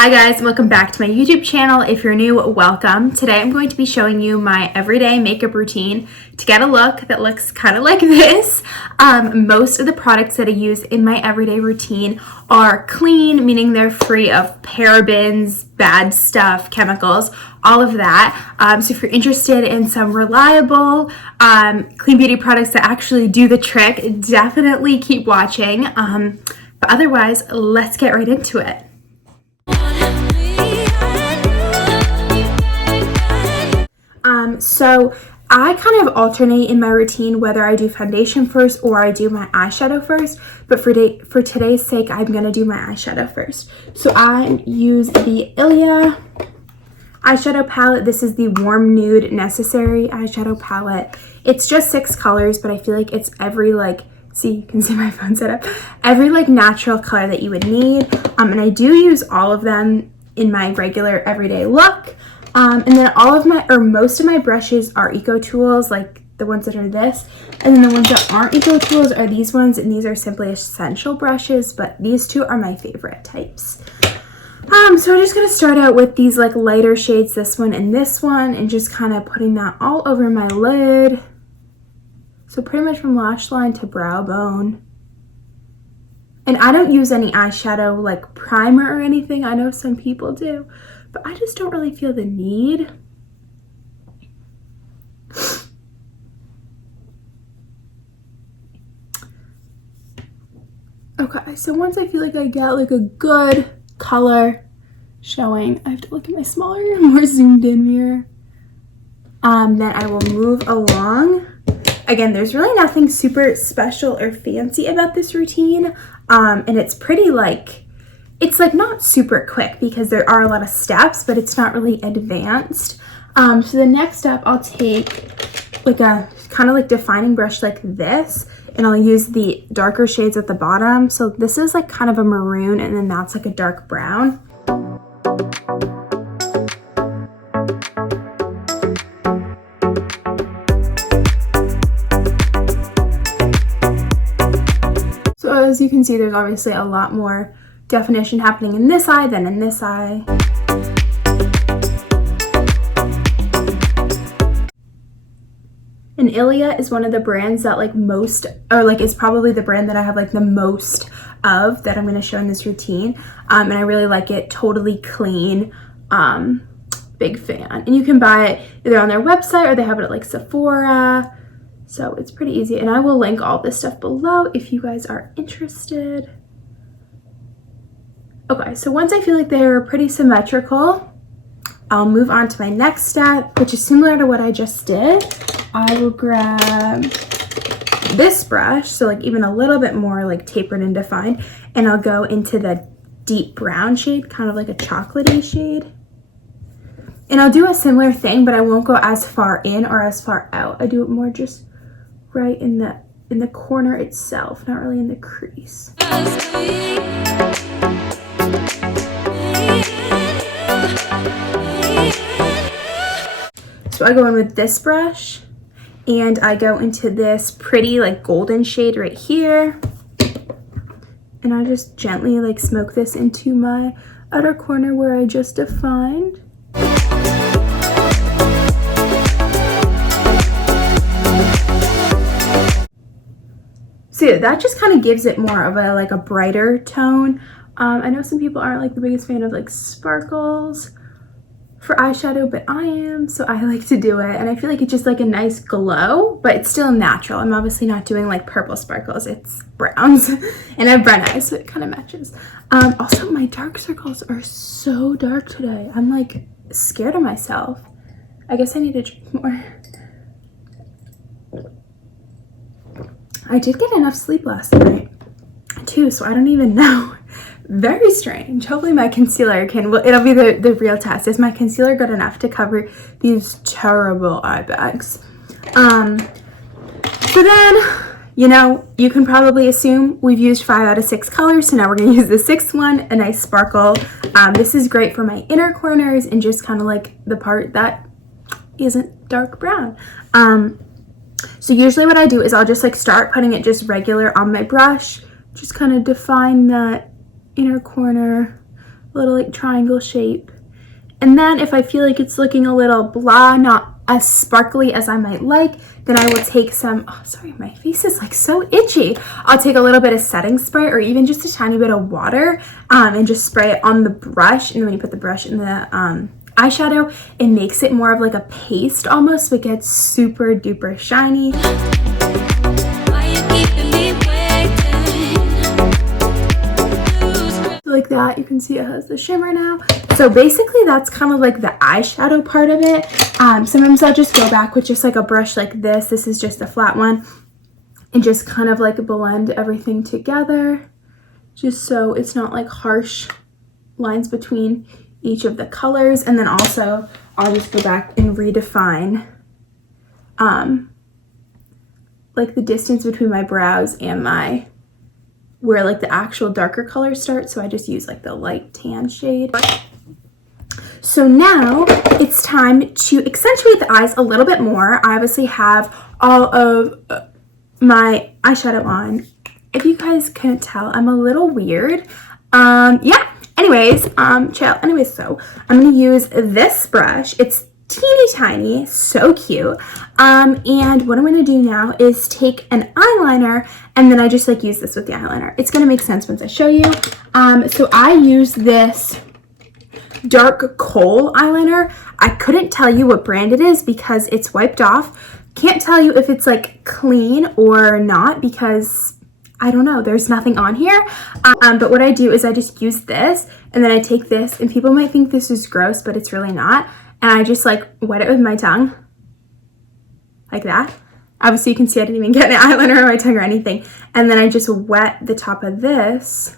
Hi guys, welcome back to my YouTube channel. If you're new, welcome. Today I'm going to be showing you my everyday makeup routine to get a look that looks kind of like this. Most of the products that I use in my everyday routine are clean, meaning they're free of parabens, bad stuff, chemicals, all of that. So if you're interested in some reliable, clean beauty products that actually do the trick, definitely keep watching. But otherwise, let's get right into it. So I kind of alternate in my routine whether I do foundation first or I do my eyeshadow first, but for today's sake, I'm going to do my eyeshadow first. So I use the Ilia eyeshadow palette. This is the Warm Nude Necessary eyeshadow palette. It's just 6 colors, but I feel like it's every see, you can see my phone set up, every natural color that you would need. And I do use all of them in my regular everyday look. And then most of my brushes are Eco Tools, like the ones that are this. And then the ones that aren't Eco Tools are these ones, and these are simply essential brushes, but these two are my favorite types. So I'm just going to start out with these lighter shades, this one, and just kind of putting that all over my lid. So pretty much from lash line to brow bone. And I don't use any eyeshadow primer or anything. I know some people do, but I just don't really feel the need. Okay, so once I feel like I get a good color showing, I have to look at my smaller, more zoomed in mirror. Then I will move along. Again, there's really nothing super special or fancy about this routine. And it's pretty it's not super quick because there are a lot of steps, but it's not really advanced. So the next step, I'll take a kind of defining brush like this, and I'll use the darker shades at the bottom. So this is kind of a maroon, and then that's a dark brown. So as you can see, there's obviously a lot more definition happening in this eye than in this eye. And Ilia is one of the brands that is probably the brand that I have the most of that I'm going to show in this routine. And I really like it. Totally clean. Big fan. And you can buy it either on their website or they have it at Sephora. So it's pretty easy. And I will link all this stuff below if you guys are interested. Okay, so once I feel like they're pretty symmetrical, I'll move on to my next step, which is similar to what I just did. I will grab this brush, so even a little bit more tapered and defined, and I'll go into the deep brown shade, kind of like a chocolatey shade. And I'll do a similar thing, but I won't go as far in or as far out. I do it more just right in the corner itself, not really in the crease. So I go in with this brush, and I go into this pretty golden shade right here, and I just gently smoke this into my outer corner where I just defined. So yeah, that just kind of gives it more of a brighter tone. I know some people aren't the biggest fan of sparkles for eyeshadow, but I am, so I like to do it, and I feel it's just a nice glow, but it's still natural. I'm obviously not doing purple sparkles, it's browns, and I have brown eyes, so it kind of matches. Also, my dark circles are so dark today. I'm scared of myself. I guess I need to drink more. I did get enough sleep last night too, so I don't even know. Very strange. Hopefully my concealer it'll be the real test. Is my concealer good enough to cover these terrible eye bags? So then, you can probably assume we've used 5 out of 6 colors, so now we're going to use the 6th one, a nice sparkle. This is great for my inner corners and just kind of the part that isn't dark brown. So usually what I do is I'll just start putting it just regular on my brush, just kind of define that inner corner, little like triangle shape. And then if I feel like it's looking a little blah, not as sparkly as I might like, then I will take some, oh sorry, my face is like so itchy. I'll take a little bit of setting spray or even just a tiny bit of water and just spray it on the brush. And then when you put the brush in the eyeshadow, it makes it more of like a paste almost, so it gets super duper shiny. Like that, you can see it has the shimmer now. So basically that's kind of like the eyeshadow part of it. Sometimes I'll just go back with just like a brush like this. This is just a flat one, and just kind of like blend everything together, just so it's not like harsh lines between each of the colors. And then also I'll just go back and redefine like the distance between my brows and my where like the actual darker colors start. So I just use like the light tan shade. So now it's time to accentuate the eyes a little bit more. I obviously have all of my eyeshadow on. If you guys couldn't tell, I'm a little weird. Yeah, anyways, chill. Anyways, so I'm gonna use this brush. It's teeny tiny, so cute. And what I'm gonna do now is take an eyeliner, and then I just like use this with the eyeliner. It's gonna make sense once I show you. So I use this dark coal eyeliner. I couldn't tell you what brand it is because it's wiped off. Can't tell you if it's like clean or not because I don't know, there's nothing on here. But what I do is I just use this, and then I take this, and people might think this is gross, but it's really not. And I just like wet it with my tongue, like that. Obviously you can see I didn't even get any eyeliner on my tongue or anything. And then I just wet the top of this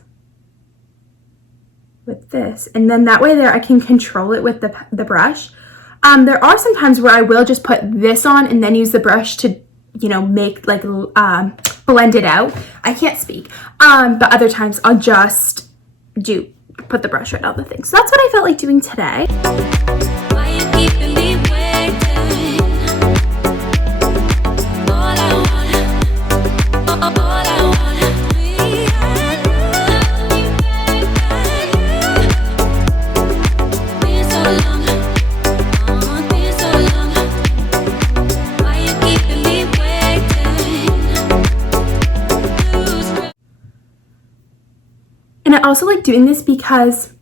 with this. And then that way there I can control it with the brush. There are some times where I will just put this on and then use the brush to, you know, make like, blend it out. I can't speak. But other times I'll just put the brush right on the thing. So that's what I felt like doing today. And I also like doing this because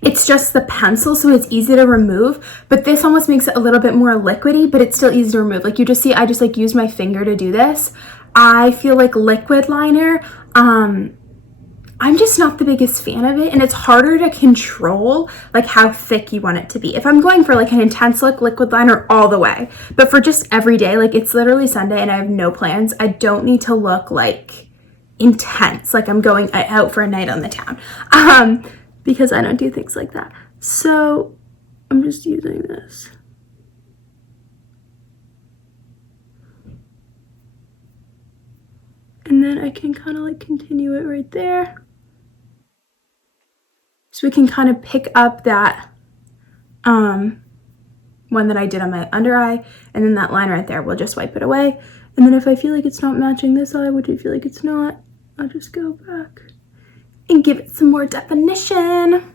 it's just the pencil, so it's easy to remove, but this almost makes it a little bit more liquidy, but it's still easy to remove. Like you just see, I just like use my finger to do this. I feel like liquid liner, I'm just not the biggest fan of it, and it's harder to control like how thick you want it to be. If I'm going for like an intense look, liquid liner all the way, but for just every day, like it's literally Sunday and I have no plans, I don't need to look like intense, like I'm going out for a night on the town, because I don't do things like that. So I'm just using this. And then I can kind of like continue it right there. So we can kind of pick up that one that I did on my under eye, and then that line right there, we'll just wipe it away. And then if I feel like it's not matching this eye, which I feel like it's not, I'll just go back and give it some more definition.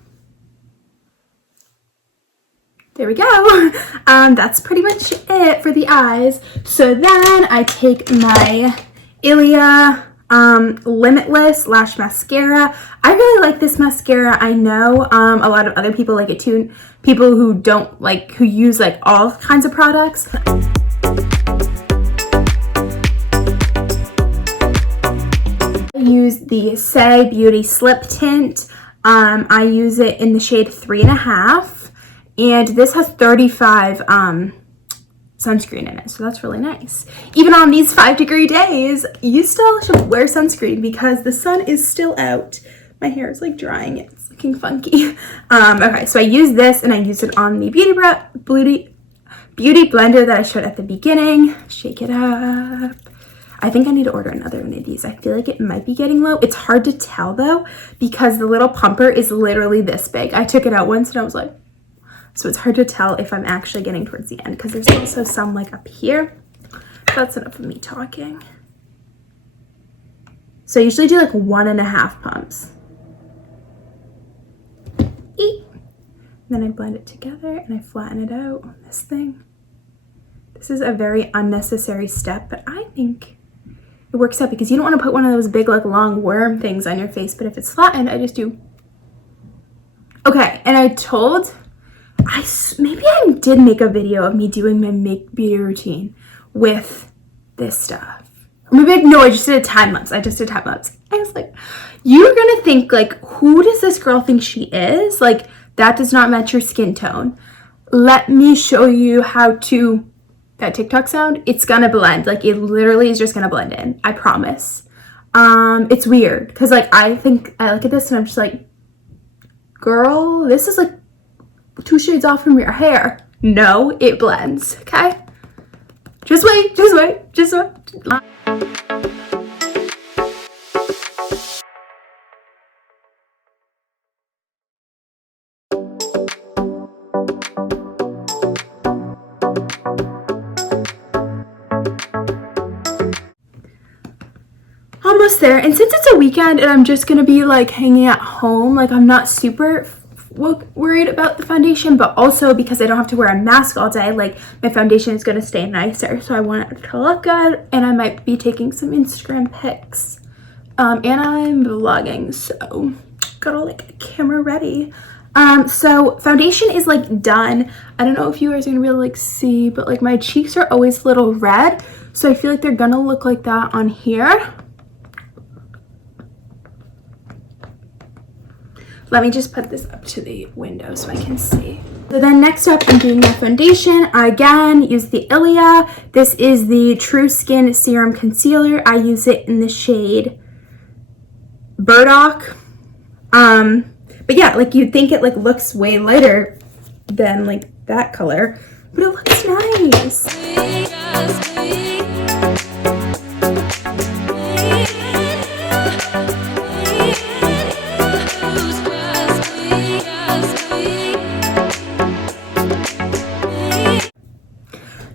There we go. That's pretty much it for the eyes. So then I take my Ilia Limitless Lash Mascara. I really like this mascara. I know a lot of other people like it too. People who don't like, who use like all kinds of products. I use the Say Beauty Slip Tint. I use it in the shade 3.5, and this has 35 sunscreen in it, so that's really nice. Even on these 5-degree days, you still should wear sunscreen because the sun is still out. My hair is like drying, it's looking funky. Okay, so I use this, and I use it on the beauty blender that I showed at the beginning. Shake it up. I think I need to order another one of these. I feel like it might be getting low. It's hard to tell though, because the little pumper is literally this big. I took it out once and I was like, so it's hard to tell if I'm actually getting towards the end, because there's also some like up here. That's enough of me talking. So I usually do like 1.5 pumps. Then I blend it together and I flatten it out on this thing. This is a very unnecessary step, but I think it works out because you don't want to put one of those big, like, long worm things on your face. But if it's flattened, I just do. Okay, and maybe I did make a video of me doing my beauty routine with this stuff. Or maybe, no, I just did a time lapse. I was like, you're gonna think, like, who does this girl think she is? Like, that does not match your skin tone. Let me show you how to, that TikTok sound, it's gonna blend. Like, it literally is just gonna blend in. I promise. It's weird because, like, I look at this and I'm just like, girl, this is like 2 shades off from your hair. No, it blends, okay? Just wait. Almost there. And since it's a weekend and I'm just gonna be like hanging at home, like, I'm not super worried about the foundation, but also because I don't have to wear a mask all day, like, my foundation is gonna stay nicer, so I want it to look good. And I might be taking some Instagram pics, and I'm vlogging, so gotta, like, camera ready. So foundation is, like, done. I don't know if you guys are gonna be able to, like, see, but, like, my cheeks are always a little red, so I feel like they're gonna look like that on here. Let me just put this up to the window so I can see. So then next up, I'm doing my foundation. I again use the Ilia. This is the True Skin Serum Concealer. I use it in the shade Burdock. But yeah, like, you'd think it, like, looks way lighter than, like, that color, but it looks nice.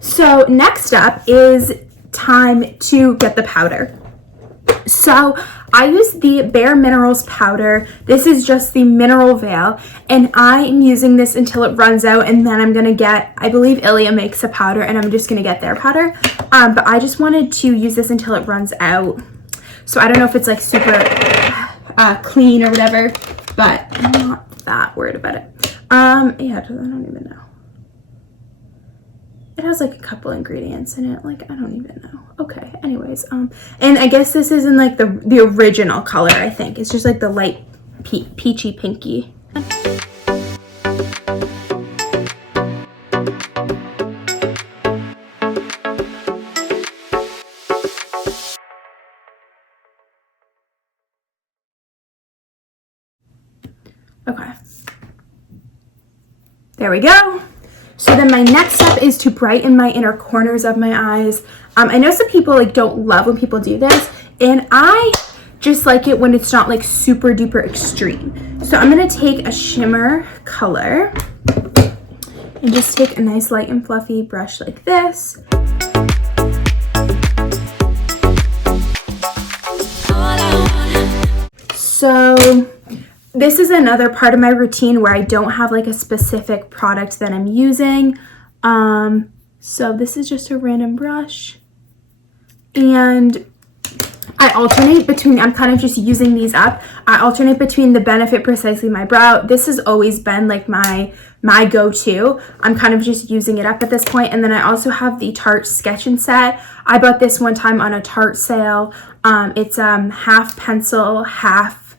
So next up is time to get the powder. So I use the Bare Minerals powder. This is just the mineral veil, and I'm using this until it runs out, and then I'm gonna get, I believe Ilia makes a powder, and I'm just gonna get their powder. But I just wanted to use this until it runs out. So I don't know if it's, like, super clean or whatever, but I'm not that worried about it. Yeah, I don't even know. It has, like, a couple ingredients in it. Like, I don't even know. Okay, anyways, and I guess this isn't, like, the original color, I think. It's just, like, the light peachy pinky. Okay. There we go. So then my next step is to brighten my inner corners of my eyes. I know some people, like, don't love when people do this, and I just like it when it's not, like, super duper extreme. So I'm gonna take a shimmer color and just take a nice light and fluffy brush like this. So this is another part of my routine where I don't have, like, a specific product that I'm using. So this is just a random brush. And I alternate between, I'm kind of just using these up. I alternate between the Benefit Precisely My Brow. This has always been, like, my go-to. I'm kind of just using it up at this point. And then I also have the Tarte Sketch and Set. I bought this one time on a Tarte sale. It's half pencil, half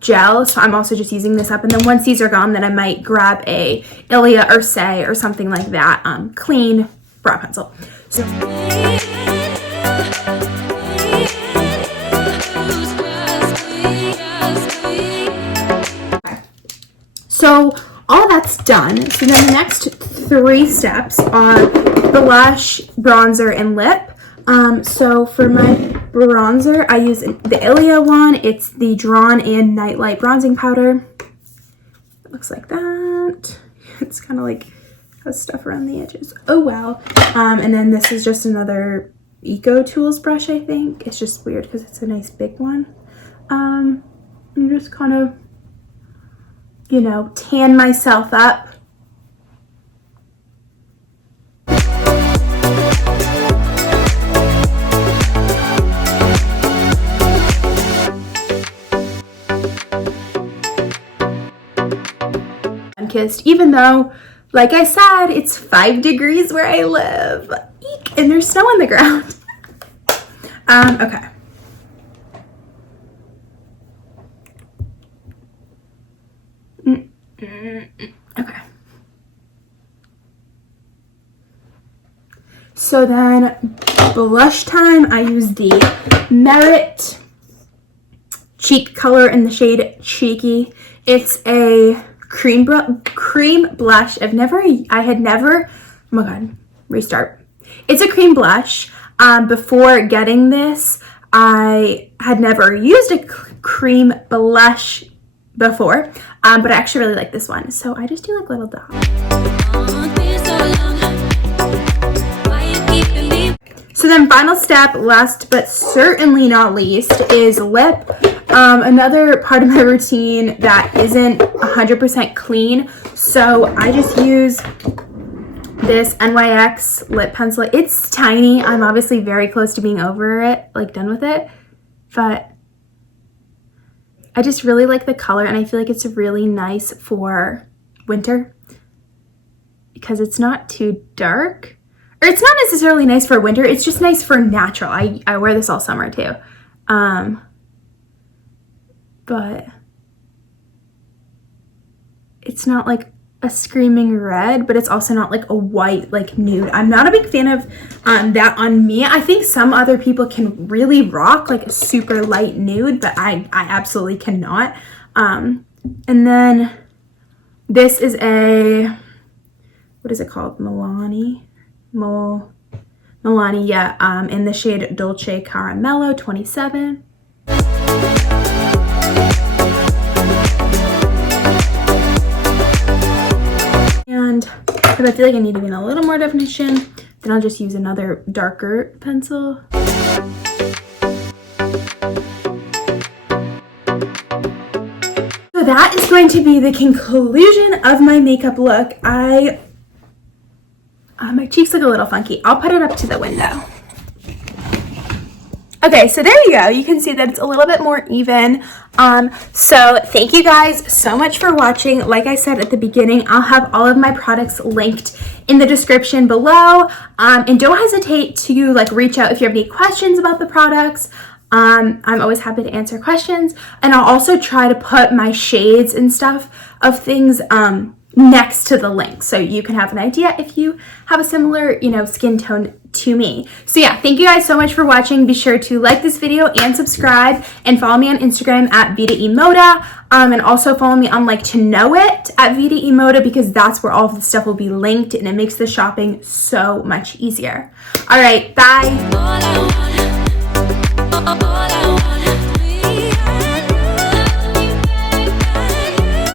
gel, so I'm also just using this up. And then once these are gone, then I might grab a Ilia or Say or something like that, clean brow pencil. So all that's done. So then the next 3 steps are blush, bronzer, and lip. So for my bronzer, I use the Ilia one. It's the Drawn In Nightlight Bronzing Powder. It looks like that. It's kind of like has stuff around the edges. Oh well. And then this is just another Eco Tools brush, I think. It's just weird because it's a nice big one. I'm just kind of you know, tan myself up. Kissed, even though, like I said, it's 5 degrees where I live. Eek, and there's snow on the ground. Okay. Okay. So then, blush time, I use the Merit Cheek color in the shade Cheeky. It's a cream blush. I had never, oh my god, restart. It's a cream blush. Before getting this, I had never used a cream blush before, but I actually really like this one. So I just do like little dots. So then final step, last but certainly not least, is lip. Another part of my routine that isn't 100% clean. So I just use this NYX lip pencil. It's tiny. I'm obviously very close to being over it, like done with it. But I just really like the color, and I feel like it's really nice for winter because it's not too dark. Or it's not necessarily nice for winter. It's just nice for natural. I wear this all summer too. But it's not like a screaming red, but it's also not like a white, like nude. I'm not a big fan of that on me. I think some other people can really rock like a super light nude, but I absolutely cannot. And then this is a, what is it called? Milani, yeah, in the shade Dolce Caramello 27. And if I feel like I need even a little more definition, then I'll just use another darker pencil. So that is going to be the conclusion of my makeup look. My cheeks look a little funky. I'll put it up to the window. Okay, so there you go. You can see that it's a little bit more even. So thank you guys so much for watching. Like I said at the beginning, I'll have all of my products linked in the description below. And don't hesitate to like reach out if you have any questions about the products. I'm always happy to answer questions. And I'll also try to put my shades and stuff of things next to the link, so you can have an idea if you have a similar, you know, skin tone to me. So yeah, thank you guys so much for watching. Be sure to like this video and subscribe, and follow me on Instagram at VitaEmoda, and also follow me on Like to Know It at VitaEmoda, because that's where all of the stuff will be linked, and it makes the shopping so much easier. All right, bye.